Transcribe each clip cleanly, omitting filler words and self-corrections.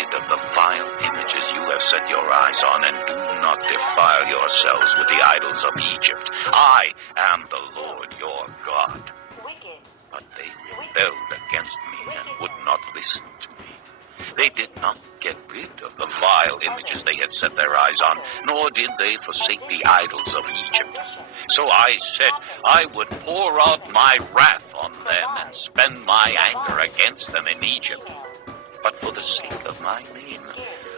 rid of the vile images you have set your eyes on, and do not defile yourselves with the idols of Egypt. I am the Lord your God. But they rebelled against me and would not listen to me. They did not get rid of the vile images they had set their eyes on, nor did they forsake the idols of Egypt. So I said I would pour out my wrath on them and spend my anger against them in Egypt. But for the sake of my name,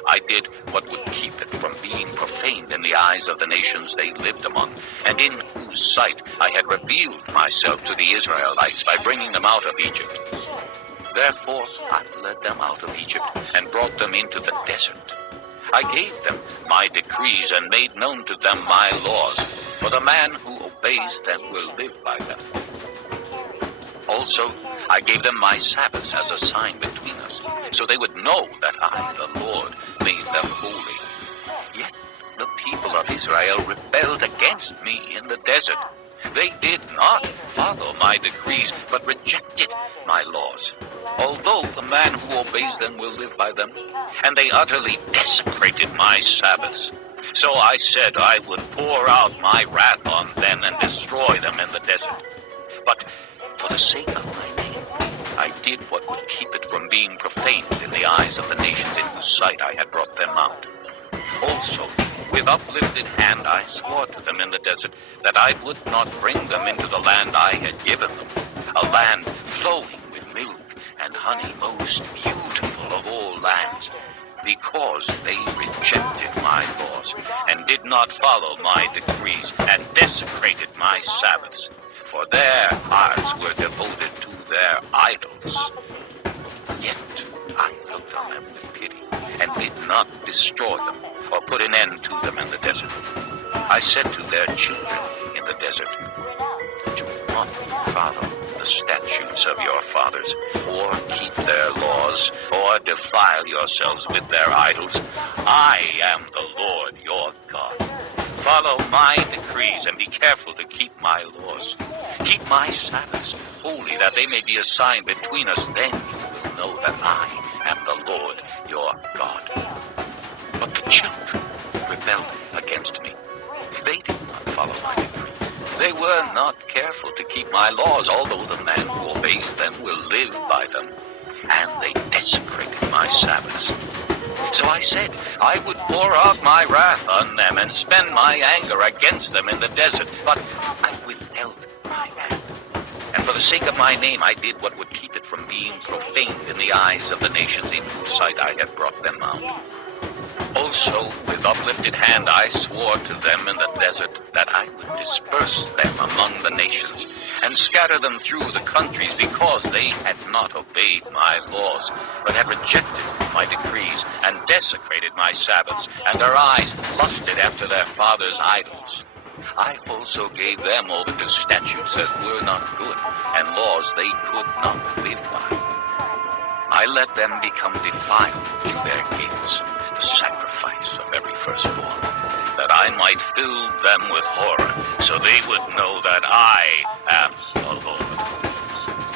I did what would keep it from being profaned in the eyes of the nations they lived among, and in whose sight I had revealed myself to the Israelites by bringing them out of Egypt. Therefore I led them out of Egypt and brought them into the desert. I gave them my decrees and made known to them my laws, for the man who obeys them will live by them. Also, I gave them my Sabbaths as a sign between us, so they would know that I, the Lord, made them holy. Yet the people of Israel rebelled against me in the desert. They did not follow my decrees, but rejected my laws, although the man who obeys them will live by them, and they utterly desecrated my Sabbaths. So I said I would pour out my wrath on them and destroy them in the desert. But for the sake of my name, I did what would keep it from being profaned in the eyes of the nations in whose sight I had brought them out. Also, with uplifted hand I swore to them in the desert that I would not bring them into the land I had given them, a land flowing with milk and honey, most beautiful of all lands, because they rejected my laws and did not follow my decrees and desecrated my Sabbaths, for their hearts were devoted to their idols. Yet I looked on them with pity and did not destroy them or put an end to them in the desert. I said to their children in the desert, do not follow the statutes of your fathers, or keep their laws, or defile yourselves with their idols. I am the Lord your God. Follow my decrees and be careful to keep my laws. Keep my Sabbaths holy, that they may be a sign between us. Then you will know that I am the Lord your God. But the children rebelled against me. They did not follow my decrees. They were not careful to keep my laws, although the man who obeys them will live by them. And they desecrated my Sabbaths. So I said I would pour out my wrath on them and spend my anger against them in the desert. But I withheld my hand. And for the sake of my name, I did what would keep it from being profaned in the eyes of the nations in whose sight I had brought them out. Also, with uplifted hand, I swore to them in the desert that I would disperse them among the nations and scatter them through the countries, because they had not obeyed my laws, but had rejected my decrees and desecrated my Sabbaths, and their eyes lusted after their fathers' idols. I also gave them over to statutes that were not good, and laws they could not live by. I let them become defiled in their gates, the sacrifice of every firstborn, that I might fill them with horror, so they would know that I am the Lord.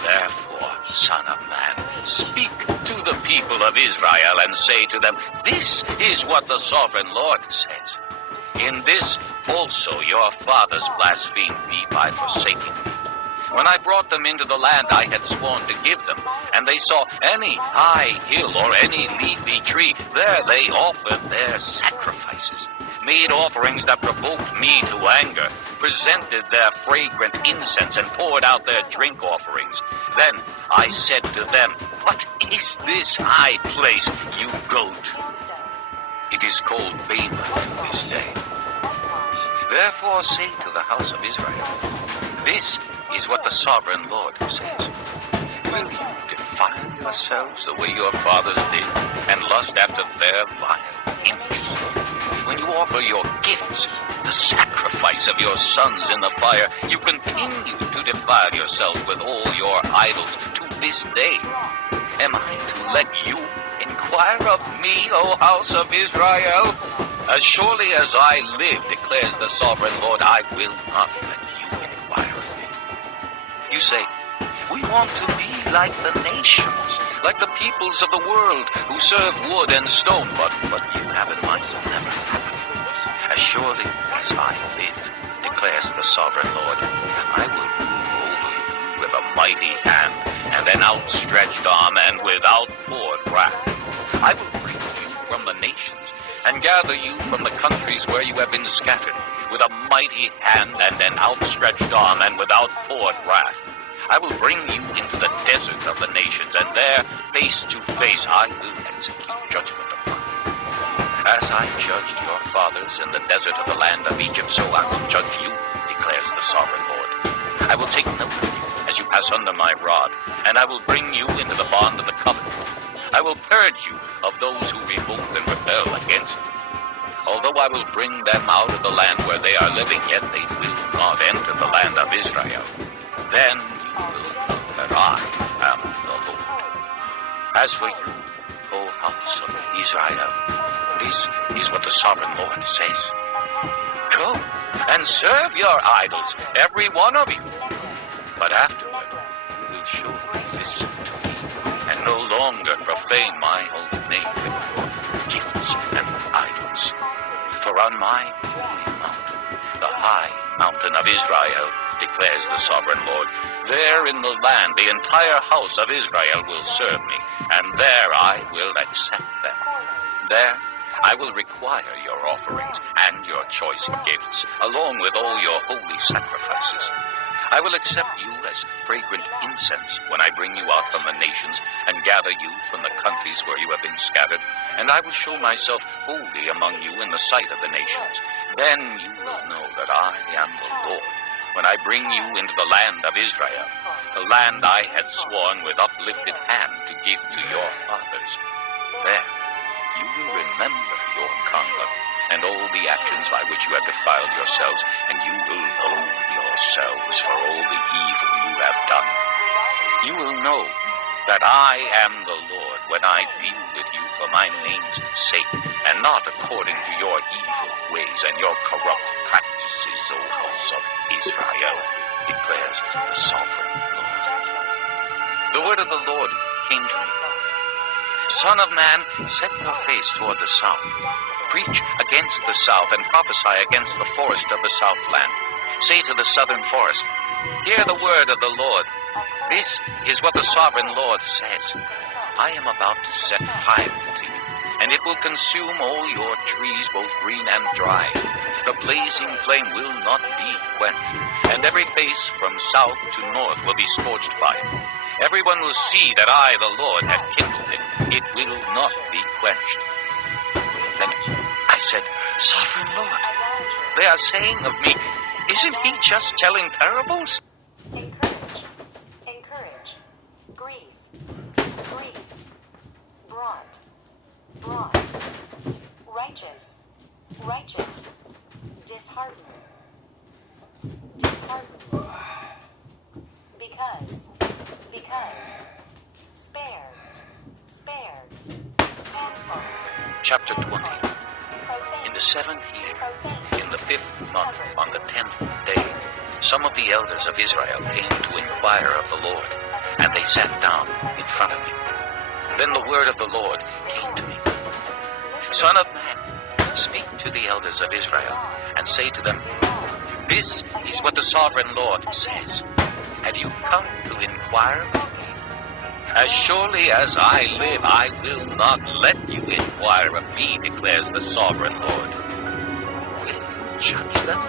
Therefore, Son of Man, speak to the people of Israel and say to them, this is what the sovereign Lord says. In this also your fathers blasphemed me by forsaking me. When I brought them into the land I had sworn to give them, and they saw any high hill or any leafy tree, there they offered their sacrifices, made offerings that provoked me to anger, presented their fragrant incense, and poured out their drink offerings. Then I said to them, what is this high place you go to? It is called Bema to this day. Therefore say to the house of Israel, this is what the sovereign Lord says. Will you defile yourselves the way your fathers did, and lust after their vile images? When you offer your gifts, the sacrifice of your sons in the fire, you continue to defile yourselves with all your idols to this day. Am I to let you inquire of me, O house of Israel? As surely as I live, declares the sovereign Lord, I will not let you inquire of me. You say, we want to be like the nations, like the peoples of the world who serve wood and stone. But what you have in mind will never happen. As surely as I live, declares the sovereign Lord, I will rule over you with a mighty hand and an outstretched arm and without poured wrath. I will bring you from the nations and gather you from the countries where you have been scattered with a mighty hand and an outstretched arm and without poured wrath. I will bring you into the desert of the nations, and there, face to face, I will execute judgment upon you. As I judged your fathers in the desert of the land of Egypt, so I will judge you, declares the sovereign Lord. I will take note of you as you pass under my rod, and I will bring you into the bond of the covenant. I will purge you of those who revolt and rebel against me. Although I will bring them out of the land where they are living, yet they will not enter the land of Israel. Then you will know that I am the Lord. As for you, O house of Israel, this is what the sovereign Lord says. Go and serve your idols, every one of you. But afterward, you will surely listen to me and no longer profane my holy name with your gifts and idols. For on my holy mountain, the high mountain of Israel, declares the sovereign Lord, there in the land the entire house of Israel will serve me, and there I will accept them. There I will require your offerings and your choice gifts, along with all your holy sacrifices. I will accept you as fragrant incense when I bring you out from the nations and gather you from the countries where you have been scattered, and I will show myself holy among you in the sight of the nations. Then you will know that I am the Lord, when I bring you into the land of Israel, the land I had sworn with uplifted hand to give to your fathers. There you will remember your conduct and all the actions by which you have defiled yourselves, and you will loathe yourselves for all the evil you have done. You will know that I am the Lord when I deal with you for my name's sake, and not according to your evil ways and your corrupt practices, O house of Israel, declares the sovereign Lord. The word of the Lord came to me. Son of man, set your face toward the south. Preach against the south and prophesy against the forest of the southland. Say to the southern forest, hear the word of the Lord. This is what the sovereign Lord says. I am about to set fire to you, and it will consume all your trees, both green and dry. The blazing flame will not be quenched, and every face from south to north will be scorched by it. Everyone will see that I, the Lord, have kindled it. It will not be quenched. Then I said, Sovereign Lord, they are saying of me, isn't he just telling parables? Encourage, grieve, brought, righteous, dishearten, because, spared, handful. Chapter 20. In the 7th year, in the 5th month, on the 10th day, some of the elders of Israel came to inquire of the Lord, and they sat down in front of me. Then the word of the Lord came to me. Son of man, speak to the elders of Israel, and say to them, this is what the sovereign Lord says. Have you come to inquire of me? As surely as I live, I will not let you inquire of me, declares the sovereign Lord. Will you judge them?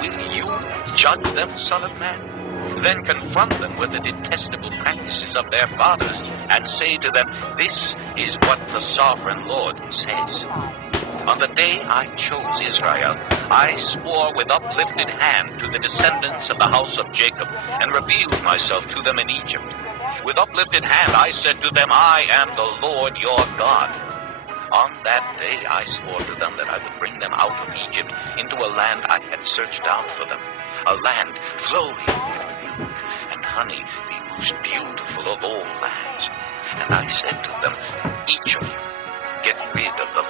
Will you judge them, Son of Man? Then confront them with the detestable practices of their fathers, and say to them, this is what the sovereign Lord says. On the day I chose Israel, I swore with uplifted hand to the descendants of the house of Jacob, and revealed myself to them in Egypt. With uplifted hand I said to them, I am the Lord your God. On that day I swore to them that I would bring them out of Egypt into a land I had searched out for them, a land flowing with milk and honey, the most beautiful of all lands. And I said to them, each of you, get rid of the